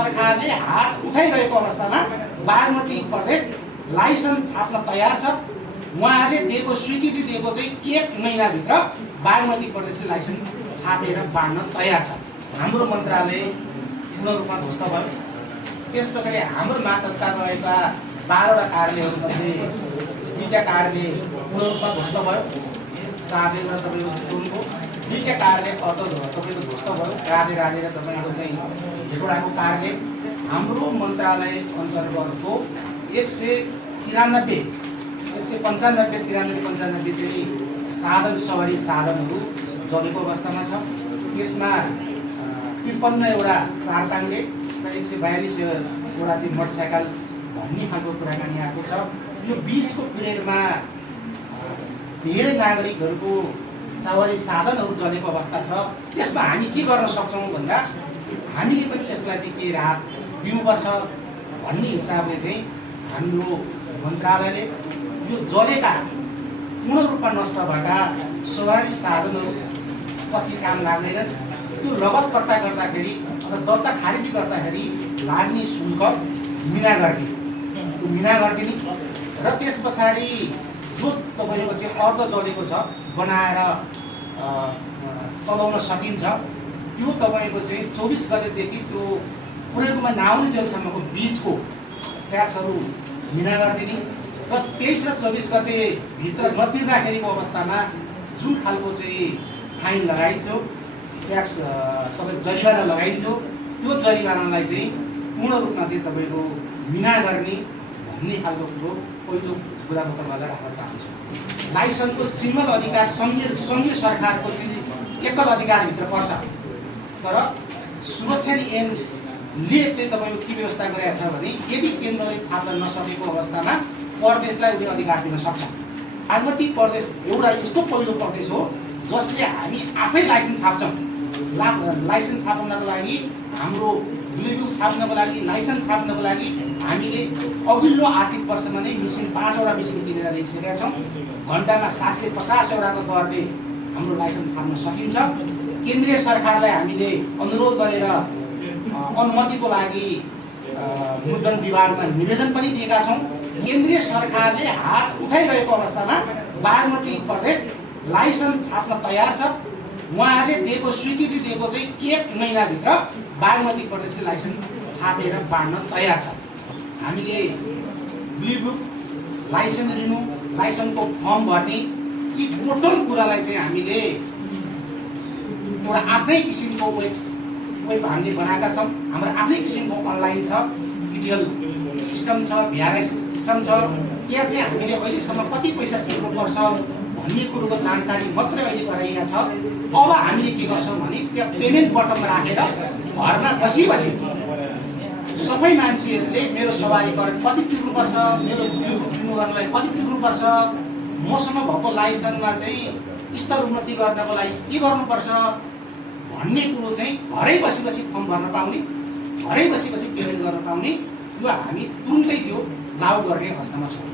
सरकारले हात उठाइरहेको अवस्थामा बागमती प्रदेश लाइसेन्स छाप्न तयार छ। उहाँले दिएको स्वीकृति दिएको चाहिँ 1 महिनाभित्र बागमती प्रदेशले लाइसेन्स छापेर बाँड्न तयार छ। हाम्रो मन्त्रालय पूर्ण रूपमा ध्वस्त भयो। त्यस पछाडि हाम्रो मातहतका रहेका 12वटा कार्यालयहरूमध्ये 2टा कार्यालय पूर्ण रूपमा ध्वस्त भयो। चाबेल र तपाईँको चितवनको 2टा कार्यालय तपाईँको ध्वस्त भयो। राधे र तपाईँको चाहिँ हेटौडाको कार्यालय। हाम्रो मन्त्रालय अन्तर्गतको 195 चाहिँ सवारी साधनहरू जलेको अवस्थामा छ। त्यसमा 53वटा 4 टाङ्गे र 142वटा चाहिँ मोटरसाइकल भन्ने खालको कुराकानी आएको छ। यो बीचको पिरियडमा धेरै नागरिकहरूको सवारी साधनहरू जलेको अवस्था छ। यसमा हामी के गर्न सक्छौँ भन्दा हामीले पनि त्यसलाई चाहिँ के राहत दिनुपर्छ भन्ने हिसाबले चाहिँ हाम्रो मन्त्रालयले यो जलेका पूर्ण रूपमा नष्ट भएका सवारी साधनहरू पछि काम लाग्दैन। त्यो लगतकर्ता गर्दाखेरि अथवा दर्ता खारिजी गर्दाखेरि लाग्ने शुल्क मिना गरिदिने र त्यस पछाडि जो तपाईँको चाहिँ अर्ध जलेको छ बनाएर चलाउन सकिन्छ त्यो तपाईँको चाहिँ 24 गतेदेखि त्यो प्रयोगमा नआउने जेलसम्मको बीचको ट्याक्सहरू मिना गरिदिने र 23 र 24 गते भित्र नतिर्दाखेरिको अवस्थामा जुन खालको चाहिँ फाइन लगाइन्थ्यो, ट्याक्स तपाईँको जरिवाना लगाइन्थ्यो, त्यो जरिवानालाई चाहिँ पूर्ण रूपमा चाहिँ तपाईँको मिना गर्ने भन्ने खालको कुरो पहिलो कुरा म तपाईँलाई राख्न चाहन्छु। लाइसेन्सको सिम्बल अधिकार सङ्घीय सरकारको चाहिँ एकल अधिकारभित्र पर्छ। तर सुरक्षा ऐनले चाहिँ तपाईँको के व्यवस्था गरेको छ भने यदि केन्द्रले छाप्न नसकेको अवस्थामा प्रदेशलाई उसले अधिकार दिन सक्छ। बागमती प्रदेश एउटा यस्तो पहिलो प्रदेश हो जसले हामी आफै लाइसेन्स छाप्छौँ। लाइसेन्स छाप्नको लागि हाम्रो दुलीबु छाप्नको लागि लाइसेन्स छाप्नको लागि हामीले अघिल्लो आर्थिक वर्षमा नै मिसिन 5वटा मिसिन किनेर ल्याइसकेका छौँ। घन्टामा 750 एउटाको दरले हाम्रो लाइसेन्स छाप्न सकिन्छ। केन्द्रीय सरकारलाई हामीले अनुरोध गरेर अनुमतिको लागि मुद्रण विभागमा निवेदन पनि दिएका छौँ। केन्द्रीय सरकारले हात उठाइरहेको अवस्थामा बागमती प्रदेश लाइसेन्स छाप्न तयार छ। उहाँले दिएको स्वीकृति दिएको चाहिँ 1 महिनाभित्र बागमती प्रदेशले लाइसेन्स छापेर बाँड्न तयार छ। हामीले ब्लू लाइसेन्स लिनु, लाइसेन्सको फर्म भर्ने यी टोटल कुरालाई चाहिँ हामीले एउटा आफ्नै किसिमको वेब हामीले बनाएका छौँ। हाम्रो आफ्नै किसिमको अनलाइन छ, डिजिटल सिस्टम छ, VRS सिस्टम छ। त्यहाँ चाहिँ हामीले अहिलेसम्म कति पैसा तिर्नुपर्छ भन्ने कुरोको जानकारी मात्रै अहिले गराइएको छ। अब हामीले के गर्छौँ भने त्यो पेमेन्ट बटनमा राखेर घरमा बसी सबै मान्छेहरूले मेरो सवारी गरेर कति तिर्नुपर्छ, मेरो रिन्यू गर्नलाई कति तिर्नुपर्छ, मसँग भएको लाइसेन्समा चाहिँ स्तर उन्नति गर्नको लागि के गर्नुपर्छ भन्ने कुरो चाहिँ घरै बसी फर्म भर्न पाउने, घरै बसी पेमेन्ट गर्न पाउने यो हामी तुरुन्तै त्यो लागू गर्ने अवस्थामा छौँ।